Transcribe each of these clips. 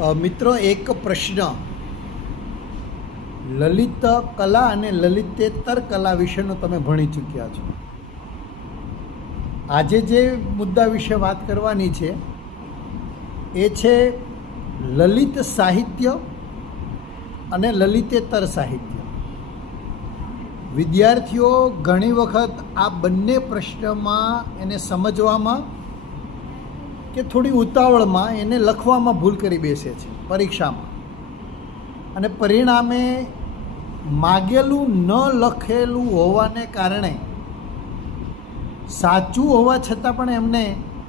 મિત્રો, એક પ્રશ્ન. લલિત કલા અને લલિતેતર કલા વિશેનો તમે ભણી ચૂક્યા છો. આજે જે મુદ્દા વિશે વાત કરવાની છે, એ છે લલિત સાહિત્ય અને લલિતેતર સાહિત્ય. વિદ્યાર્થીઓ, ઘણી વખત આ બંને પ્રશ્નમાં એને સમજવામાં કે થોડી ઉતાવળમાં એને લખવામાં ભૂલ કરી બેસે છે પરીક્ષામાં. અને પરિણામે માગેલું ન લખેલું હોવાને કારણે સાચું હોવા છતાં પણ એમને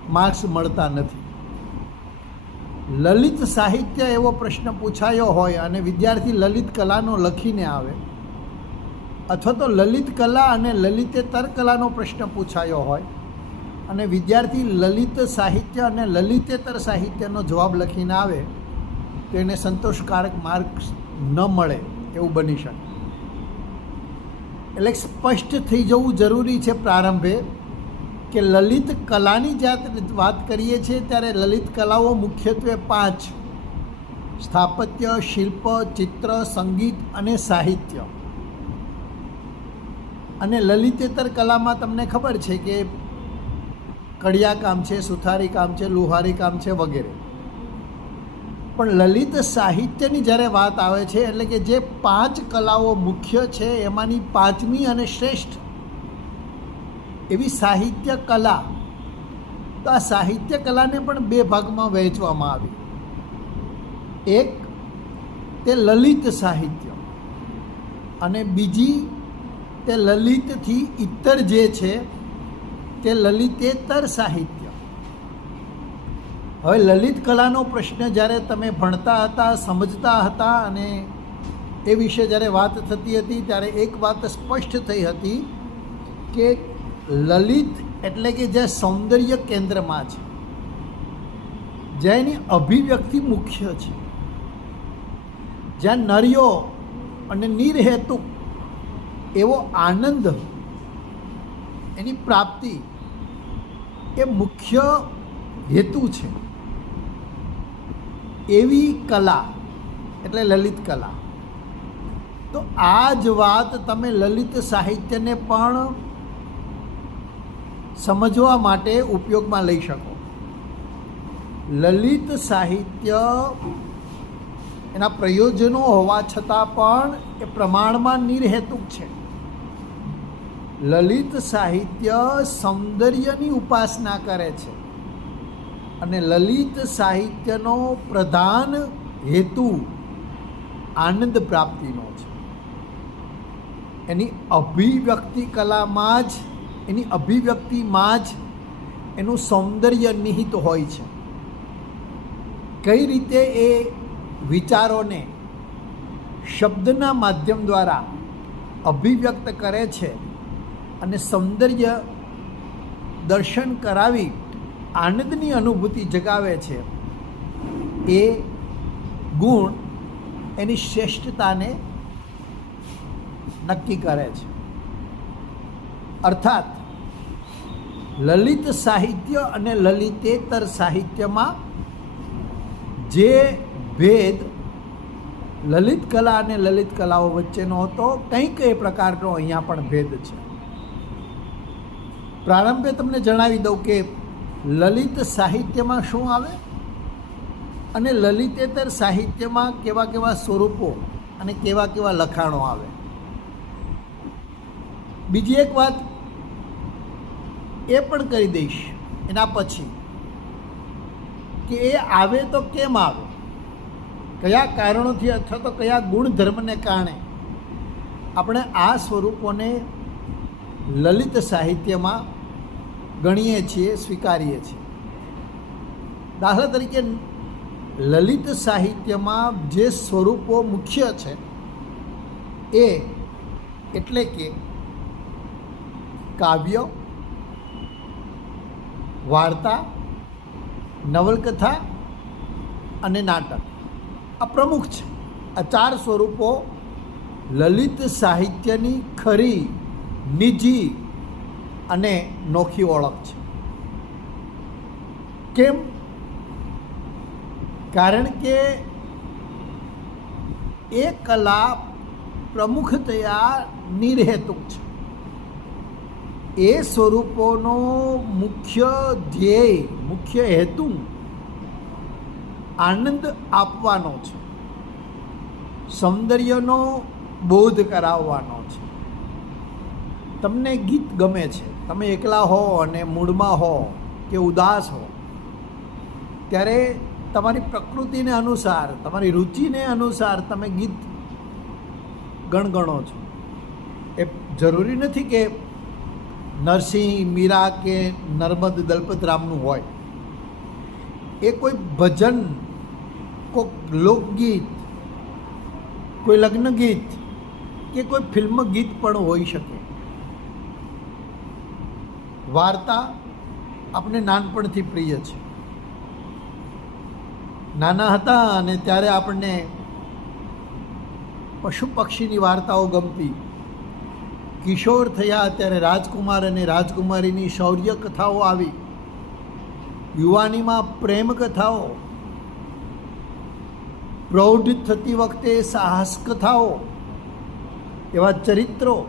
માર્ક્સ મળતા નથી. લલિત સાહિત્ય એવો પ્રશ્ન પૂછાયો હોય અને વિદ્યાર્થી લલિત કલાનો લખીને આવે, અથવા તો લલિત કલા અને લલિતેતર કલાનો પ્રશ્ન પૂછાયો હોય અને વિદ્યાર્થી લલિત સાહિત્ય અને લલિતેતર સાહિત્યનો જવાબ લખીને આવે, તો એને સંતોષકારક માર્ક્સ ન મળે એવું બની શકે. એટલે સ્પષ્ટ થઈ જવું જરૂરી છે પ્રારંભે કે લલિત કલાની જાત વાત કરીએ છીએ ત્યારે લલિત કલાઓ મુખ્યત્વે પાંચ. સ્થાપત્ય, શિલ્પ, ચિત્ર, સંગીત અને સાહિત્ય. અને લલિતેતર કલામાં તમને ખબર છે કે કડિયા કામ છે, સુથારી કામ છે, લુહારી કામ છે વગેરે. પણ લલિત સાહિત્યની જ્યારે વાત આવે છે, એટલે કે જે પાંચ કલાઓ મુખ્ય છે, એમાંની પાંચમી અને શ્રેષ્ઠ. એવી સાહિત્ય કલા, તો આ સાહિત્ય કલાને પણ બે ભાગમાં વહેંચવામાં આવી. એક, તે લલિત સાહિત્ય. અને બીજી, તે લલિતથી ઇતર જે છે તે લલિતેતર સાહિત્ય. હવે લલિત કલાનો પ્રશ્ન જ્યારે તમે ભણતા હતા, સમજતા હતા અને એ વિશે જ્યારે વાત થતી હતી, ત્યારે એક વાત સ્પષ્ટ થઈ હતી કે લલિત એટલે કે જે સૌંદર્ય કેન્દ્રમાં છે જ્યાં એની અભિવ્યક્તિ મુખ્ય છે. જ્યાં નર્યો અને નિર્હેતુક એવો આનંદ, એની પ્રાપ્તિ એ મુખ્ય હેતુ છે. એવી કલા, એટલે લલિત કલા. તો આ જ વાત તમે લલિત સાહિત્યને પણ સમજવા માટે ઉપયોગમાં લઈ શકો. લલિત સાહિત્ય એના પ્રયોજનો હોવા છતાં પણ એ પ્રમાણમાં નિર્હેતુક છે. લલિત સાહિત્ય સૌંદર્યની ઉપાસના કરે છે. અને લલિત સાહિત્યનો પ્રધાન હેતુ આનંદ પ્રાપ્તિનો છે. એની અભિવ્યક્તિ કલામાં જ, એની અભિવ્યક્તિમાં જ એનું સૌંદર્ય નિહિત હોય છે. કઈ રીતે એ વિચારોને શબ્દના માધ્યમ દ્વારા અભિવ્યક્ત કરે છે અને સૌંદર્ય દર્શન કરાવી આનંદની અનુભૂતિ જગાવે છે. એ ગુણ એની શ્રેષ્ઠતાને નક્કી કરે છે. અર્થાત, લલિત સાહિત્ય અને લલિતેતર સાહિત્યમાં જે ભેદ લલિત કલા અને લલિત કલાઓ વચ્ચેનો હતો, કંઈક એ પ્રકારનો અહીંયા પણ ભેદ છે. પ્રારંભે તમને જણાવી દઉં કે લલિત સાહિત્યમાં શું આવે? અને લલિતેતર સાહિત્યમાં કેવા કેવા સ્વરૂપો અને કેવા કેવા લખાણો આવે? બીજી એક વાત એ પણ કરી દઈશ એના પછી કે એ આવે તો કેમ આવે? કયા કારણોથી અથવા તો કયા ગુણધર્મને કારણે આપણે આ સ્વરૂપોને લલિત સાહિત્યમાં ગણીએ છીએ, સ્વીકારીએ છીએ. દાખલા તરીકે લલિત સાહિત્યમાં જે સ્વરૂપો મુખ્ય છે, એ એટલે કે કાવ્ય, વાર્તા, નવલકથા અને નાટક. આ પ્રમુખ છે. આ ચાર સ્વરૂપો લલિત સાહિત્યની ખરી નિજી અને નોખી ઓળખ છે. કેમ? કારણ કે એ કલા પ્રમુખતયા નિર્હેતુક છે. એ સ્વરૂપોનો મુખ્ય ધ્યેય, મુખ્ય હેતુ આનંદ આપવાનો છે. સૌંદર્યનો બોધ કરાવવાનો છે. તમને ગીત ગમે છે, તમે એકલા હો અને મૂડમાં હો કે ઉદાસ હો, ત્યારે તમારી પ્રકૃતિને અનુસાર, તમારી રુચિને અનુસાર તમે ગીત ગણગણો છો. એ જરૂરી નથી કે નરસિંહ, મીરા કે નર્મદ દલપતરામનું હોય. એ કોઈ ભજન કોઈક લોકગીત, કોઈ લગ્ન ગીત કે કોઈ ફિલ્મ ગીત પણ હોઈ શકે. વાર્તા આપણે નાનપણથી પ્રિય છે. નાના હતા અને ત્યારે આપણને પશુ પક્ષીની વાર્તાઓ ગમતી. કિશોર થયા ત્યારે રાજકુમાર અને રાજકુમારીની શૌર્ય કથાઓ આવી. યુવાનીમાં પ્રેમ કથાઓ પ્રૌઢ થતી વખતે સાહસ કથાઓ એવા ચરિત્રો.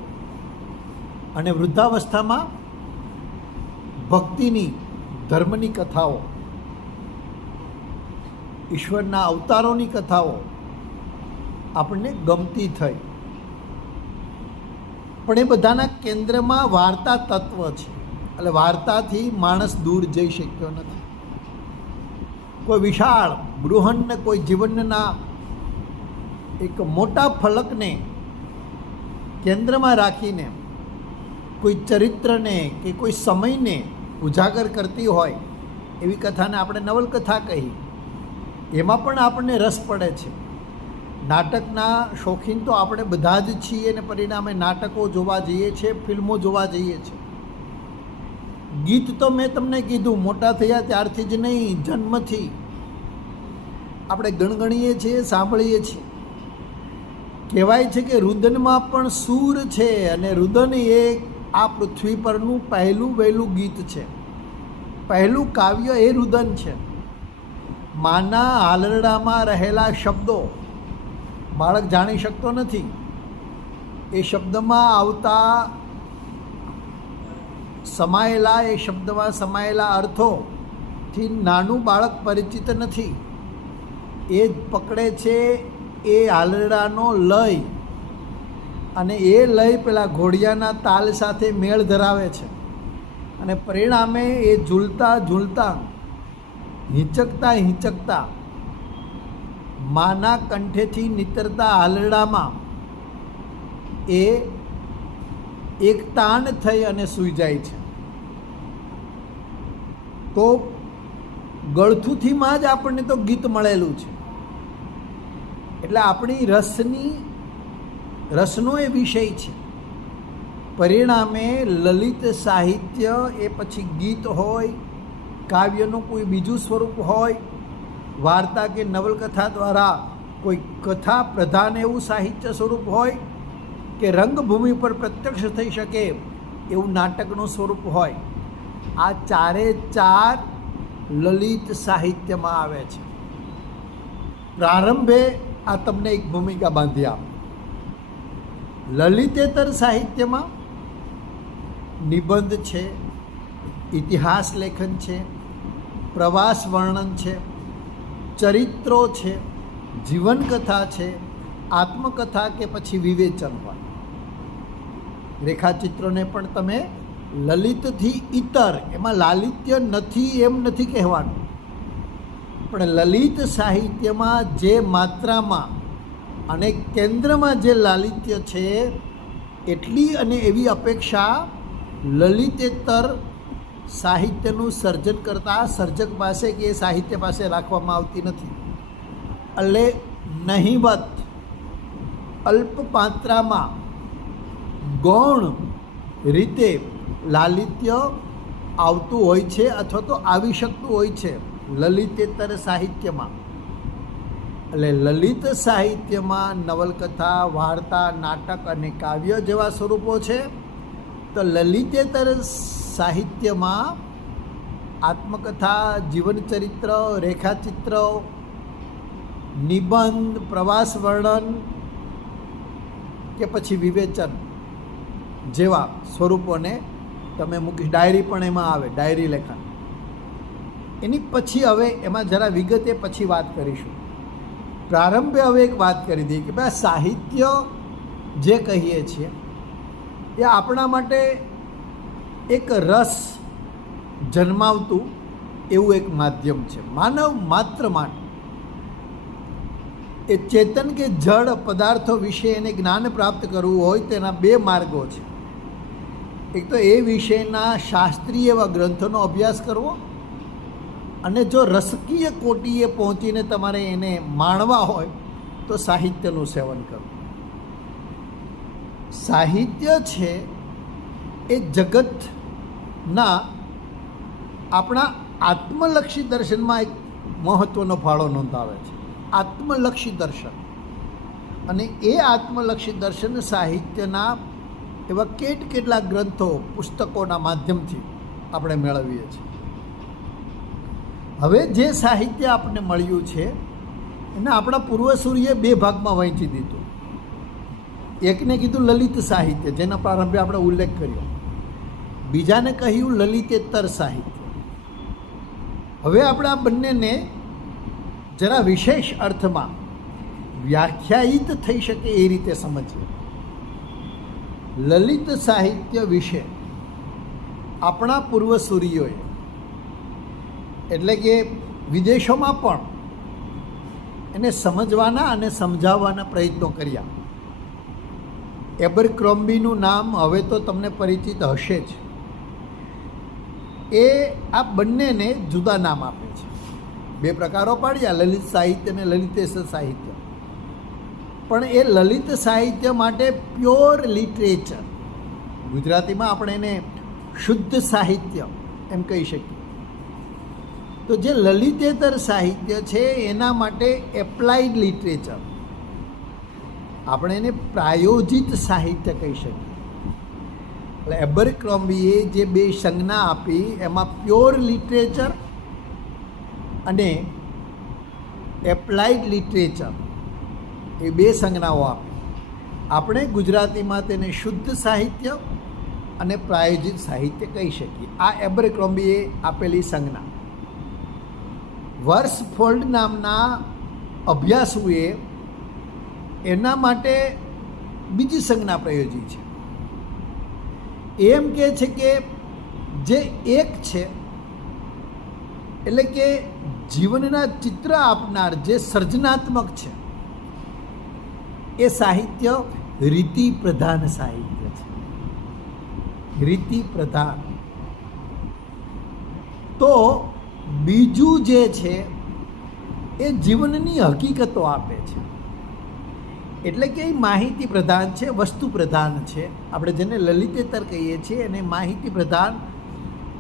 અને વૃદ્ધાવસ્થામાં ભક્તિની ધર્મની કથાઓ, ઈશ્વરના અવતારોની કથાઓ આપણને ગમતી થઈ. પણ એ બધાના કેન્દ્રમાં વાર્તા તત્વ છે. એટલે વાર્તાથી માણસ દૂર જઈ શક્યો નથી. કોઈ વિશાળ બૃહન્ન, કોઈ જીવનના એક મોટા ફલકને કેન્દ્રમાં રાખીને, કોઈ ચરિત્રને કે કોઈ સમયને ઉજાગર કરતી હોય, એવી કથાને આપણે નવલકથા કહી. એમાં પણ આપણને રસ પડે છે. નાટકના શોખીન તો આપણે બધા જ છીએ અને પરિણામે નાટકો જોવા જઈએ છીએ ફિલ્મો જોવા જઈએ છીએ ગીત તો મેં તમને કીધું, મોટા થયા ત્યારથી જ નહીં, જન્મથી. આપણે ગણગણીએ છીએ, સાંભળીએ છીએ. કહેવાય છે કે રુદનમાં પણ સૂર છે અને રુદન એ આ પૃથ્વી પરનું પહેલું વહેલું ગીત છે. પહેલું કાવ્ય એ રુદન છે. માના હાલરડામાં રહેલા શબ્દો. બાળક જાણી શકતો નથી. એ શબ્દમાં આવતા સમાયેલા, એ શબ્દમાં સમાયેલા અર્થોથી નાનું બાળક પરિચિત નથી. એ જ પકડે છે એ હાલરડાનો લય. અને એ લય પેલા ઘોડિયાના તાલ સાથે મેળ ધરાવે છે. અને પરિણામે એ ઝૂલતા ઝૂલતા, હિંચકતા હિંચકતા, માના કંઠેથી નીતરતા હાલરડામાં એ એક તાણ થઈ અને સૂઈ જાય છે. તો ગળથુથીમાં જ આપણને તો ગીત મળેલું છે. એટલે આપણી રસની રસનો એ વિષય છે. પરિણામે લલિત સાહિત્ય એ પછી ગીત હોય, કાવ્યનું કોઈ બીજું સ્વરૂપ હોય, વાર્તા કે નવલકથા દ્વારા કોઈ કથા પ્રધાન એવું સાહિત્ય સ્વરૂપ હોય કે રંગભૂમિ પર પ્રત્યક્ષ થઈ શકે એવું નાટકનું સ્વરૂપ હોય. આ ચારે ચાર લલિત સાહિત્યમાં આવે છે. પ્રારંભે આ તમને એક ભૂમિકા બાંધી આપે. લલિતેતર સાહિત્યમાં નિબંધ છે, ઇતિહાસ લેખન છે, પ્રવાસ વર્ણન છે, ચરિત્રો છે, જીવનકથા છે, આત્મકથા કે પછી વિવેચન હોય. રેખાચિત્રોને પણ તમે લલિતથી ઇતર એમાં લાલિત્ય નથી એમ નથી કહેવાનું. પણ લલિત સાહિત્યમાં જે માત્રામાં અને કેન્દ્રમાં જે લાલિત્ય છે, એટલી અને એવી અપેક્ષા લલિતેતર સાહિત્યનું સર્જન કરતાં સર્જક પાસે કે સાહિત્ય પાસે રાખવામાં આવતી નથી. એટલે નહીવત અલ્પ માત્રામાં ગૌણ રીતે લાલિત્ય આવતું હોય છે અથવા તો આવી શકતું હોય છે લલિતેતર સાહિત્યમાં. એટલે લલિત સાહિત્યમાં નવલકથા, વાર્તા, નાટક અને કાવ્ય જેવા સ્વરૂપો છે. તો લલિતેતર સાહિત્યમાં આત્મકથા, જીવનચરિત્ર, રેખાચિત્ર, નિબંધ, પ્રવાસ વર્ણન કે પછી વિવેચન જેવા સ્વરૂપોને તમે મૂકી ડાયરી પણ એમાં આવે, ડાયરી લેખન. એની પછી હવે એમાં જરા વિગતે પછી વાત કરીશું. પ્રારંભે હવે એક વાત કરી દઈએ કે ભાઈ સાહિત્ય જે કહીએ છીએ, એ આપણા માટે એક રસ જન્માવતું એવું એક માધ્યમ છે. માનવ માત્ર માટે. એ ચેતન કે જળ પદાર્થો વિશે એને જ્ઞાન પ્રાપ્ત કરવું હોય તેના બે માર્ગો છે. એક તો એ વિષયના શાસ્ત્રીય એવા ગ્રંથોનો અભ્યાસ કરવો અને જો રસકીય કોટીએ પહોંચીને તમારે એને માણવા હોય, તો સાહિત્યનું સેવન કરવું સાહિત્ય છે એ જગતના આપણા આત્મલક્ષી દર્શનમાં એક મહત્ત્વનો ફાળો નોંધાવે છે. આત્મલક્ષી દર્શન. અને એ આત્મલક્ષી દર્શન સાહિત્યના એવા કેટ કેટલા ગ્રંથો પુસ્તકોના માધ્યમથી આપણે મેળવીએ છીએ. હવે જે સાહિત્ય આપણને મળ્યું છે, એને આપણા પૂર્વસૂરીએ બે ભાગમાં વહેંચી દીધું. એકને કીધું લલિત સાહિત્ય, જેના પ્રારંભે આપણે ઉલ્લેખ કર્યો. બીજાને કહ્યું લલિતેતર સાહિત્ય. હવે આપણે બંનેને જરા વિશેષ અર્થમાં વ્યાખ્યાયિત થઈ શકે એ રીતે સમજીએ. લલિત સાહિત્ય વિશે આપણા પૂર્વસૂરીઓએ એટલે કે વિદેશોમાં પણ એને સમજવાના અને સમજાવવાના પ્રયત્નો કર્યા. એબરક્રોમ્બીનું નામ હવે તો તમને પરિચિત હશે જ. એ આ બંનેને જુદા નામ આપે છે. બે પ્રકારો પાડ્યા, લલિત સાહિત્ય અને લલિતેશ્વર સાહિત્ય. પણ એ લલિત સાહિત્ય માટે પ્યોર લિટરેચર. ગુજરાતીમાં આપણે એને શુદ્ધ સાહિત્ય એમ કહી શકીએ. તો જે લલિતેતર સાહિત્ય છે, એના માટે એપ્લાઇડ લિટરેચર. આપણે એને પ્રાયોજિત સાહિત્ય કહી શકીએ. એટલે એબરક્રોમ્બીએ જે બે સંજ્ઞા આપી, એમાં પ્યોર લિટરેચર અને એપ્લાઇડ લિટરેચર, એ બે સંજ્ઞાઓ આપી. આપણે ગુજરાતીમાં તેને શુદ્ધ સાહિત્ય અને પ્રાયોજિત સાહિત્ય કહી શકીએ. આ એબરક્રોમ્બીએ આપેલી સંજ્ઞા. વર્ષ ફોલ્ડ નામના અભ્યાસુએ એના માટે બીજી સંજ્ઞા પ્રયોજી છે. એમ કહે છે કે જે એક છે, એટલે કે જીવનના ચિત્ર આપનાર જે સર્જનાત્મક છે, એ સાહિત્ય રીતિ પ્રધાન સાહિત્ય છે. રીતિ પ્રધાન. તો બીજું જે છે, એ જીવનની હકીકતો આપે છે. એટલે કે એ માહિતી પ્રધાન છે, વસ્તુ પ્રધાન છે. આપણે જેને લલિતેતર કહીએ છીએ, એને માહિતી પ્રધાન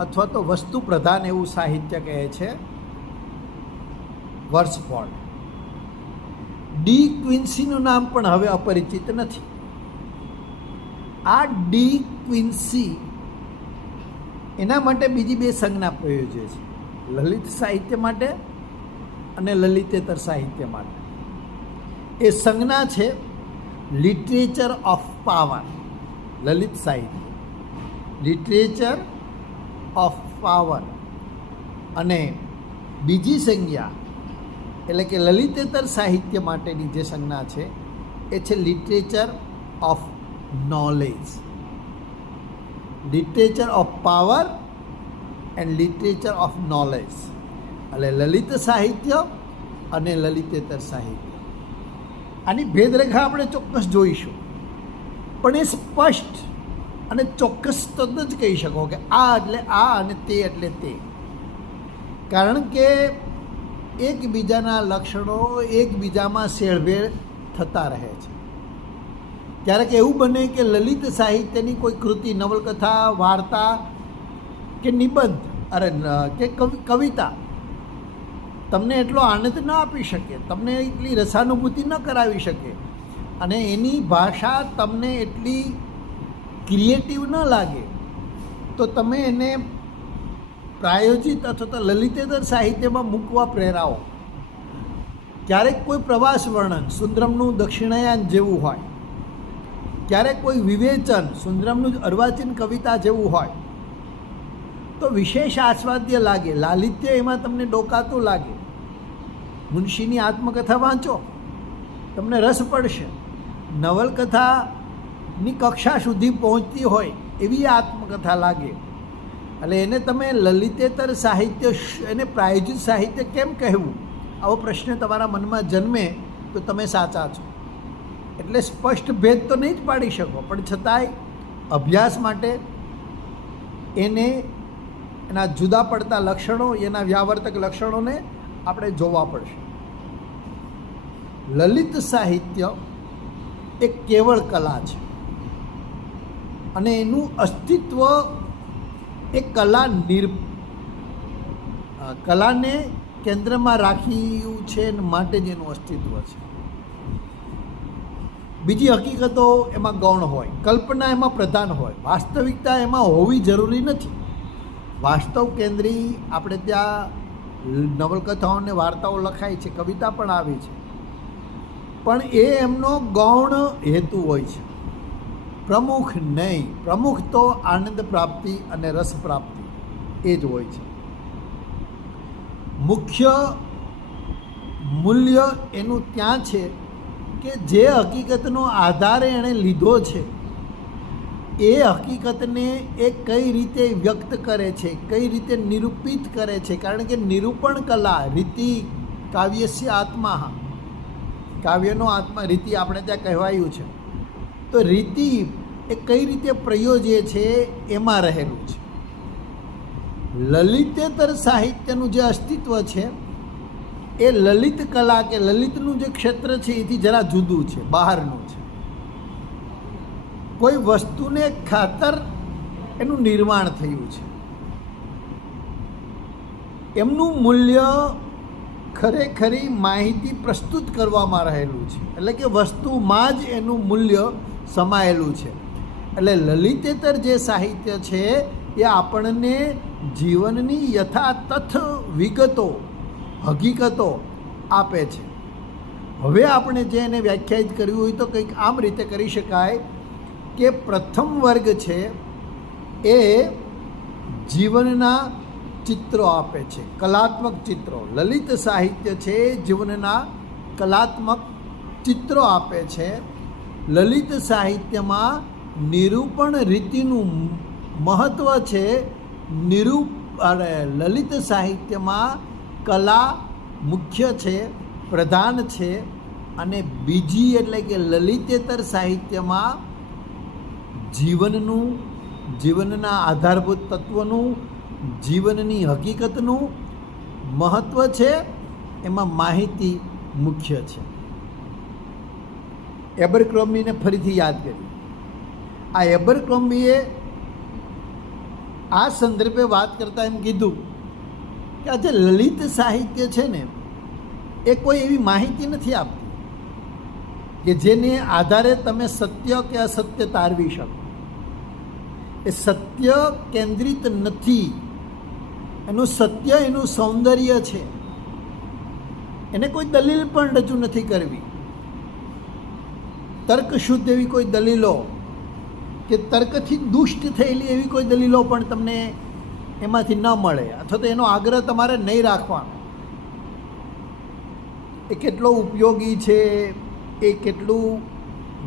અથવા તો વસ્તુ પ્રધાન એવું સાહિત્ય કહે છે. વર્ષફોર્ડ ડી ક્વિન્સીનું નામ પણ હવે અપરિચિત નથી. આ ડી ક્વિન્સી એના માટે બીજી બે સંજ્ઞા પ્રયોજે છે. લલિત સાહિત્ય માટે અને લલિતેતર સાહિત્ય માટે. એ સંજ્ઞા છે લિટરેચર ઓફ પાવર, લલિત સાહિત્ય. લિટરેચર ઓફ પાવર અને બીજી સંજ્ઞા, એટલે કે લલિતેતર સાહિત્ય માટેની જે સંજ્ઞા છે, એ છે literature of knowledge. Literature of power and literature of knowledge એટલે લલિત સાહિત્ય અને લલિતેતર સાહિત્ય. આની ભેદરેખા આપણે ચોક્કસ જોઈશું. પણ એ સ્પષ્ટ અને ચોક્કસ તદ્દ જ કહી શકો કે આ એટલે આ અને તે એટલે તે. કારણ કે એકબીજાના લક્ષણો એકબીજામાં શેરભેર થતા રહે છે. ક્યારેક એવું બને કે લલિત સાહિત્યની કોઈ કૃતિ, નવલકથા, વાર્તા કે નિબંધ, અરે કે કવિ, કવિતા. તમને એટલો આનંદ ન આપી શકે, તમને એટલી રસાનુભૂતિ ન કરાવી શકે. અને એની ભાષા તમને એટલી ક્રિએટિવ ન લાગે, તો તમે એને પ્રાયોજિત અથવા તો લલિતેતર સાહિત્યમાં મૂકવા પ્રેરાવો. ક્યારેક કોઈ પ્રવાસ વર્ણન સુંદરમનું દક્ષિણાયન જેવું હોય. ક્યારેક કોઈ વિવેચન સુંદરમનું અર્વાચીન કવિતા જેવું હોય. તો વિશેષ આસ્વાદ્ય લાગે. લાલિત્ય એમાં તમને ડોકાતું લાગે. મુનશીની આત્મકથા વાંચો. તમને રસ પડશે. નવલકથાની કક્ષા સુધી પહોંચતી હોય એવી આત્મકથા લાગે. એટલે એને તમે લલિતેતર સાહિત્ય એને પ્રાયોજિત સાહિત્ય કેમ કહેવું? આવો પ્રશ્ન તમારા મનમાં જન્મે તો તમે સાચા છો. એટલે સ્પષ્ટ ભેદ તો નહીં જ પાડી શકો. પણ છતાંય અભ્યાસ માટે એને એના જુદા પડતા લક્ષણો, એના વ્યાવર્તક લક્ષણોને આપણે જોવા પડશે. લલિત સાહિત્ય એ કેવળ કલા છે. અને એનું અસ્તિત્વ એ કલા નિર કલાને કેન્દ્રમાં રાખ્યું છે માટે જ એનું અસ્તિત્વ છે. બીજી હકીકતો એમાં ગૌણ હોય, કલ્પના એમાં પ્રધાન હોય, વાસ્તવિકતા એમાં હોવી જરૂરી નથી. વાસ્તવ કેન્દ્રી આપણે ત્યાં નવલકથાઓને વાર્તાઓ લખાય છે, કવિતા પણ આવી છે. પણ એ એમનો ગૌણ હેતુ હોય છે. પ્રમુખ નહીં, પ્રમુખ તો આનંદ પ્રાપ્તિ અને રસ પ્રાપ્તિ, એ જ હોય છે. મુખ્ય મૂલ્ય એનું ત્યાં છે કે જે હકીકતનો આધારે એણે લીધો છે એ હકીકતને એ કઈ રીતે વ્યક્ત કરે છે, કઈ રીતે નિરૂપિત કરે છે? કારણ કે નિરૂપણ કલા, રીતિ, કાવ્યસ્ય આત્મા, કાવ્યનો આત્મા, રીતિ આપણે ત્યાં કહેવાયું છે. તો રીતિ એ કઈ રીતે પ્રયોજે છે, એમાં રહેલું છે. લલિતેતર સાહિત્યનું જે અસ્તિત્વ છે, એ લલિત કલા કે લલિતનું જે ક્ષેત્ર છે, એથી જરા જુદું છે, બહારનું છે. કોઈ વસ્તુને ખાતર એનું નિર્માણ થયું છે. એમનું મૂલ્ય ખરેખરી માહિતી પ્રસ્તુત કરવામાં રહેલું છે. એટલે કે વસ્તુમાં જ એનું મૂલ્ય સમાયેલું છે. એટલે લલિતેતર જે સાહિત્ય છે, એ આપણને જીવનની યથાતથ વિગતો, હકીકતો આપે છે. હવે આપણે જે એને વ્યાખ્યાયિત કર્યું હોય તો કંઈક આમ રીતે કરી શકાય. કે પ્રથમ વર્ગ છે એ જીવનના ચિત્રો આપે છે, કલાત્મક ચિત્રો. લલિત સાહિત્ય છે જીવનના કલાત્મક ચિત્રો આપે છે. લલિત સાહિત્યમાં નિરૂપણ રીતિનું મહત્ત્વ છે. નિરૂપ લલિત સાહિત્યમાં કલા મુખ્ય છે, પ્રધાન છે. અને બીજી એટલે કે લલિતેતર સાહિત્યમાં જીવનનું, જીવનના આધારભૂત તત્વનું, જીવનની હકીકતનું મહત્ત્વ છે, એમાં માહિતી મુખ્ય છે. એબરક્રોમ્બીને ફરીથી યાદ કરી. આ એબરક્રોમ્બીએ આ સંદર્ભે વાત કરતાં એમ કીધું કે આ જે લલિત સાહિત્ય છે ને, એ કોઈ એવી માહિતી નથી આપતી કે જેને આધારે તમે સત્ય કે અસત્ય તારવી શકો. એ સત્ય કેન્દ્રિત નથી. એનું સત્ય એનું સૌંદર્ય છે. એને કોઈ દલીલ પણ રજૂ નથી કરવી. તર્કશુદ્ધ એવી કોઈ દલીલો કે તર્કથી દુષ્ટ થયેલી એવી કોઈ દલીલો પણ તમને એમાંથી ન મળે, અથવા તો એનો આગ્રહ તમારે નહીં રાખવાનો. એ કેટલો ઉપયોગી છે, એ કેટલું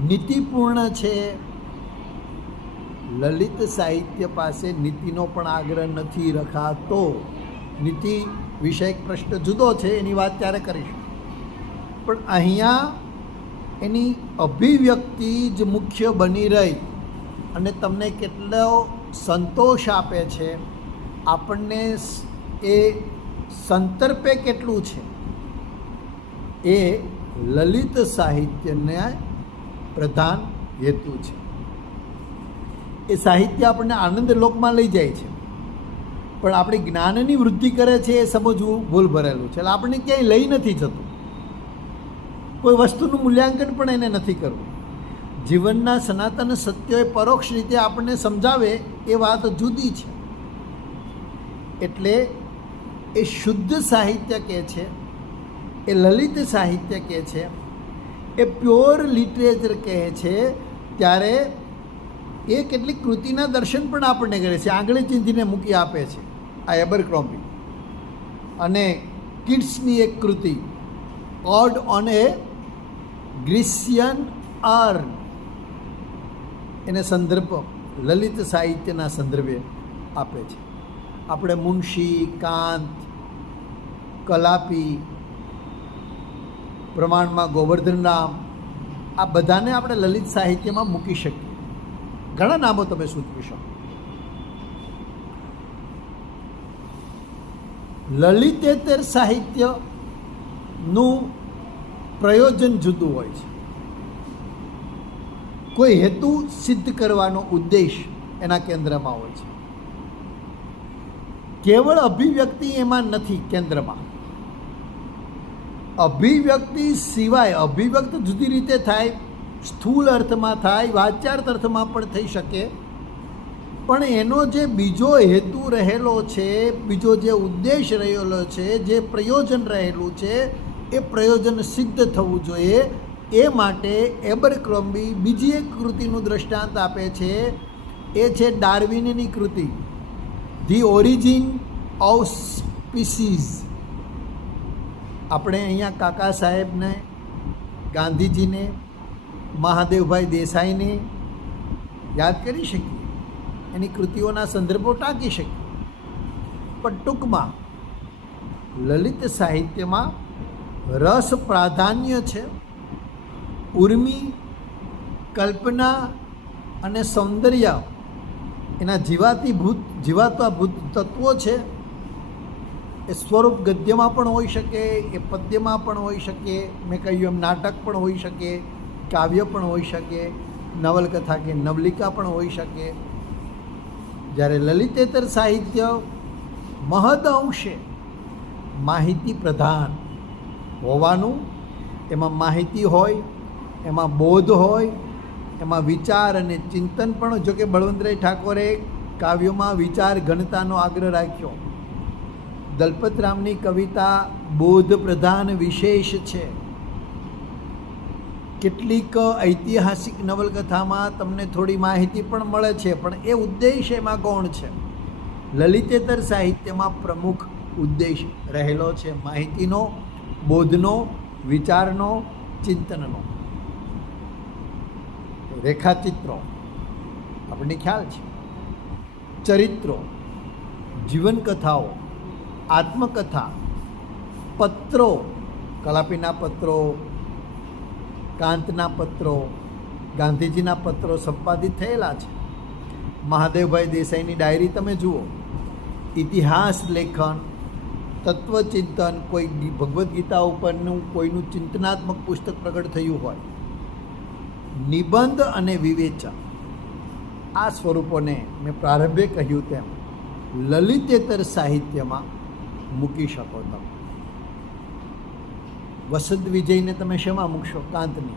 નીતિપૂર્ણ છે લલિત સાહિત્ય પાસે નીતિનો પણ આગ્રહ નથી રખાતો. નીતિ વિષયક પ્રશ્ન જુદો છે, એની વાત ત્યારે કરીશું. પણ અહીંયા એની અભિવ્યક્તિ જ મુખ્ય બની રહી અને તમને કેટલો સંતોષ આપે છે, આપણને એ સંતર્પે કેટલું છે? એ લલિત સાહિત્યને પ્રધાન હેતુ છે. એ સાહિત્ય આપણને આનંદ લોકમાં લઈ જાય છે. પણ આપણે જ્ઞાનની વૃદ્ધિ કરે છે એ સમજવું ભૂલ ભરેલું છે. એટલે આપણને ક્યાંય લઈ નથી જતું. કોઈ વસ્તુનું મૂલ્યાંકન પણ એને નથી કરવું. જીવનના સનાતન સત્યોએ પરોક્ષ રીતે આપણને સમજાવે એ વાત જુદી છે. એટલે એ શુદ્ધ સાહિત્ય કહે છે, એ લલિત સાહિત્ય કહે છે, એ પ્યોર લિટરેચર કહે છે, ત્યારે એ કેટલીક કૃતિના દર્શન પણ આપણને કરે છે. આંગળી ચીંધીને મૂકી આપે છે. આ એબરક્રોમ્બી અને કિડ્સની એક કૃતિ. ઓડ ઓન એ ગ્રીસિયન આર્ન એને સંદર્ભ લલિત સાહિત્યના સંદર્ભે આપે છે. આપણે મુનશી, કાંત, કલાપી, પ્રમાણમાં ગોવર્ધન રામ, આ બધાને આપણે લલિત સાહિત્યમાં મૂકી શકીએ. ઘણા નામો તમે સૂચવી શકો. લલિતેતર સાહિત્યનું પ્રયોજન જુદું હોય છે. કોઈ હેતુ સિદ્ધ કરવાનો ઉદ્દેશ એના કેન્દ્રમાં હોય છે. કેવળ અભિવ્યક્તિ એમાં નથી કેન્દ્રમાં. અભિવ્યક્તિ સિવાય અભિવ્યક્ત જુદી રીતે થાય સ્થૂળ અર્થમાં થાય, વાચાર્થ અર્થમાં પણ થઈ શકે. પણ એનો જે બીજો હેતુ રહેલો છે, બીજો જે ઉદ્દેશ રહેલો છે, જે પ્રયોજન રહેલું છે, એ પ્રયોજન સિદ્ધ થવું જોઈએ. એ માટે એબરક્રોમ્બી બીજી એક કૃતિનું દ્રષ્ટાંત આપે છે. એ છે ડાર્વિનની કૃતિ. The origin of species. આપણે અહીંયા કાકા સાહેબને, ગાંધીજીને મહાદેવભાઈ દેસાઈને યાદ કરી શકીએ. એની કૃતિઓના સંદર્ભો ટાંકી શકીએ. પણ ટૂંકમાં લલિત સાહિત્યમાં રસ પ્રાધાન્ય છે. ઉર્મી, કલ્પના અને સૌંદર્ય એના જીવાતીભૂત ભૂત તત્વો છે. એ સ્વરૂપ ગદ્યમાં પણ હોઈ શકે, એ પદ્યમાં પણ હોઈ શકે, મેં કહ્યું એમ નાટક પણ હોઈ શકે. કાવ્ય પણ હોઈ શકે, નવલકથા કે નવલિકા પણ હોઈ શકે. જ્યારે લલિતેતર સાહિત્ય મહદ અંશે માહિતી પ્રધાન હોવાનું, એમાં માહિતી હોય, એમાં બોધ હોય, એમાં વિચાર અને ચિંતન પણ, જોકે બળવંતરાય ઠાકોરે કાવ્યોમાં વિચાર, ઘનતાનો આગ્રહ રાખ્યો. દલપતરામની કવિતા બોધ પ્રધાન વિશેષ છે. કેટલીક ઐતિહાસિક નવલકથામાં તમને થોડી માહિતી પણ મળે છે, પણ એ ઉદ્દેશ એમાં ગૌણ છે? લલિતેતર સાહિત્યમાં પ્રમુખ ઉદ્દેશ રહેલો છે માહિતીનો, બોધનો, વિચારનો, ચિંતનનો. રેખાચિત્રો આપણને ખ્યાલ છે. ચરિત્રો, જીવનકથાઓ, આત્મકથા, પત્રો, કલાપીના પત્રો કાંતના પત્રો, ગાંધીજીના પત્રો સંપાદિત થયેલા છે. મહાદેવભાઈ દેસાઈની ડાયરી તમે જુઓ. ઇતિહાસ, લેખન, તત્વચિંતન, કોઈ ભગવદ્ ગીતા ઉપરનું કોઈનું ચિંતનાત્મક પુસ્તક પ્રગટ થયું હોય. નિબંધ અને વિવેચન. આ સ્વરૂપોને મેં પ્રારંભે કહ્યું તેમ, લલિતેતર સાહિત્યમાં મૂકી શકો તમે. વસંત વિજયને તમે શેમાં મૂકશો? કાંતની.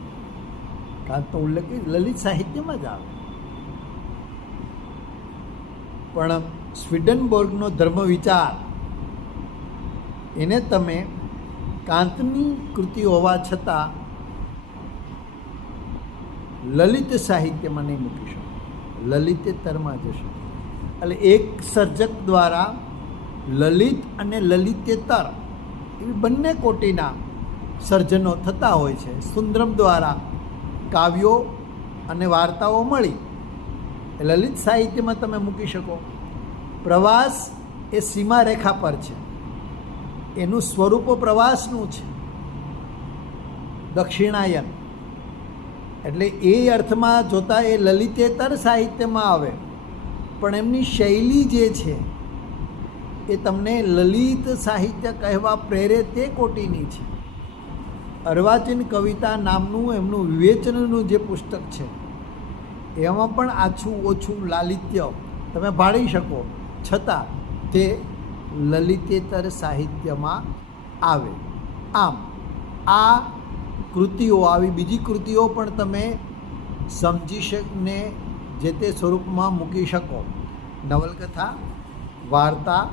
કાંતનો ઉલ્લેખ એ લલિત સાહિત્યમાં જ આવે. પણ સ્વીડનબર્ગનો ધર્મ વિચાર એને તમે કાંતની કૃતિ હોવા છતાં લલિત સાહિત્યમાં નહીં મૂકી શકો. લલિતેતરમાં જશે. એટલે એક સર્જક દ્વારા લલિત અને લલિતેતર, એવી બંને કોટીના સર્જનો થતા હોય છે. સુંદરમ દ્વારા કાવ્યો અને વાર્તાઓ મળી. એ લલિત સાહિત્યમાં તમે મૂકી શકો. પ્રવાસ એ સીમારેખા પર છે. એનું સ્વરૂપ પ્રવાસનું છે. દક્ષિણાયન. એટલે એ અર્થમાં જોતાં એ લલિતેતર સાહિત્યમાં આવે. પણ એમની શૈલી જે છે, એ તમને લલિત સાહિત્ય કહેવા પ્રેરે તે કોટીની છે. અર્વાચીન કવિતા નામનું એમનું વિવેચનનું જે પુસ્તક છે, એમાં પણ આછું ઓછું લાલિત્ય તમે ભાળી શકો. છતાં તે લલિતેતર સાહિત્યમાં આવે. આમ, આ કૃતિઓ, આવી બીજી કૃતિઓ પણ તમે સમજી શકને જે તે સ્વરૂપમાં મૂકી શકો. નવલકથા, વાર્તા,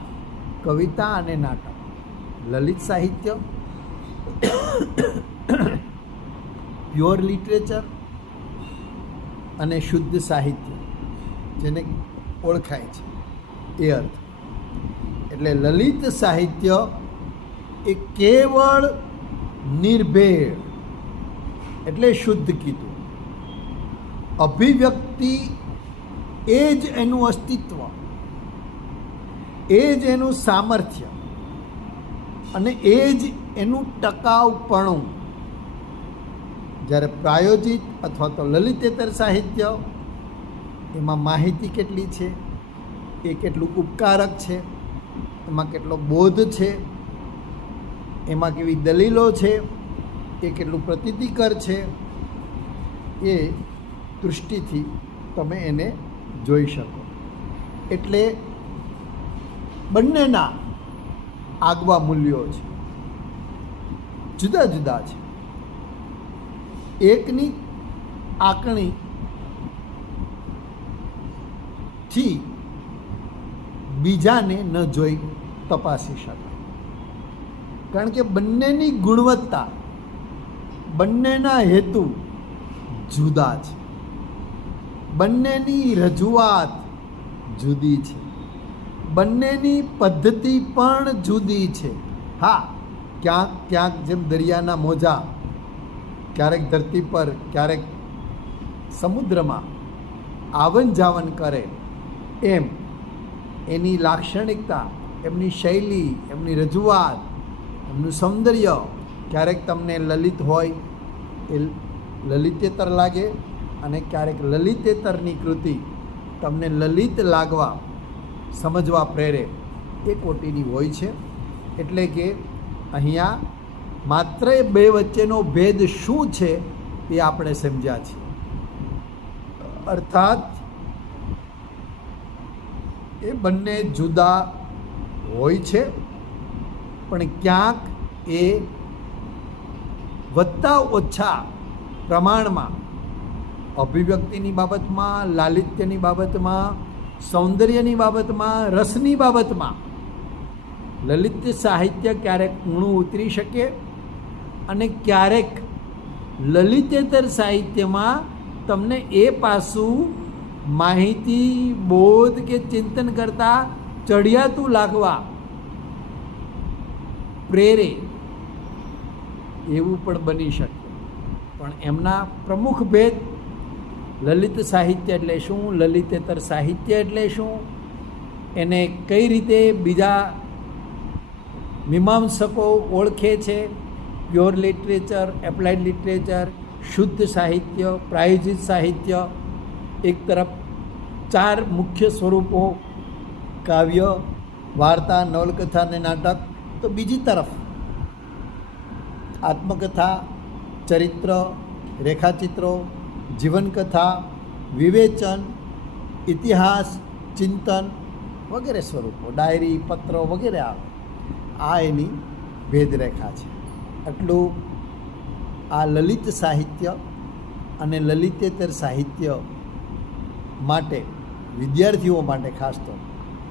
કવિતા અને નાટક. લલિત સાહિત્ય પ્યોર લિટરેચર અને શુદ્ધ સાહિત્ય, જેને ઓળખાય છે. એ અર્થ. એટલે લલિત સાહિત્ય એ કેવળ નિર્ભેળ, એટલે શુદ્ધ કીધું. અભિવ્યક્તિ એ જ એનું અસ્તિત્વ, એ જ એનું સામર્થ્ય, અને એ જ એનું ટકાઉપણું જ્યારે પ્રાયોજિત અથવા તો લલિતેતર સાહિત્ય, એમાં માહિતી કેટલી છે, એ કેટલું ઉપકારક છે, એમાં કેટલો બોધ છે, એમાં કેવી દલીલો છે, એ કેટલું પ્રતીતિકર છે, એ દૃષ્ટિથી તમે એને જોઈ શકો. એટલે બંનેના આગવા મૂલ્યો છે. જુદા જુદા છે. એકની આંકણી થી બીજાને ન જોઈ તપાસી શકાય. કારણ કે બંનેની ગુણવત્તા, બંનેના હેતુ જુદા છે. બંનેની રજૂઆત જુદી છે. બંનેની પદ્ધતિ પણ જુદી છે. હા ક્યાંક ક્યાંક જેમ દરિયાના મોજા, ક્યારેક ધરતી પર, ક્યારેક સમુદ્રમાં આવન જાવન કરે, એમ એની લાક્ષણિકતા, એમની શૈલી, એમની રજૂઆત, એમનું સૌંદર્ય ક્યારેક તમને લલિત હોય, એ લલિતેતર લાગે અને ક્યારેક લલિતેતરની કૃતિ તમને લલિત લાગવા, સમજવા પ્રેરે એ કોટીની હોય છે. એટલે કે અહીંયા માત્ર બે વચ્ચેનો ભેદ શું છે એ આપણે સમજ્યા છીએ. અર્થાત, એ બંને જુદા હોય છે, પણ ક્યાંક એ વધતા ઓછા પ્રમાણમાં અભિવ્યક્તિની બાબતમાં, લાલિત્યની બાબતમાં, સૌંદર્યની બાબતમાં, રસની બાબતમાં લલિત સાહિત્ય ક્યારેક ઊણું ઉતરી શકે અને ક્યારેક લલિતેતર સાહિત્યમાં તમને એ પાસું માહિતી, બોધ કે ચિંતન કરતાં ચડિયાતું લાગવા પ્રેરે એવું પણ બની શકે. પણ એમના પ્રમુખ ભેદ લલિત સાહિત્ય એટલે શું? લલિતેતર સાહિત્ય એટલે શું? એને કઈ રીતે બીજા મીમાંસકો ઓળખે છે. પ્યોર લિટરેચર, એપ્લાઇડ લિટરેચર, શુદ્ધ સાહિત્ય, પ્રાયોજિત સાહિત્ય. એક તરફ ચાર મુખ્ય સ્વરૂપો, કાવ્ય, વાર્તા, નવલકથા અને નાટક. તો બીજી તરફ આત્મકથા, ચરિત્ર, રેખાચિત્રો, જીવનકથા, વિવેચન, ઇતિહાસ, ચિંતન વગેરે સ્વરૂપો, ડાયરી, પત્રો વગેરે આવે. આ એની ભેદરેખા છે. આટલું આ લલિત સાહિત્ય અને લલિતેતર સાહિત્ય માટે, વિદ્યાર્થીઓ માટે ખાસ તો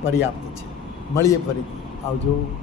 પર્યાપ્ત છે. મળીએ ફરીથી. આવજો.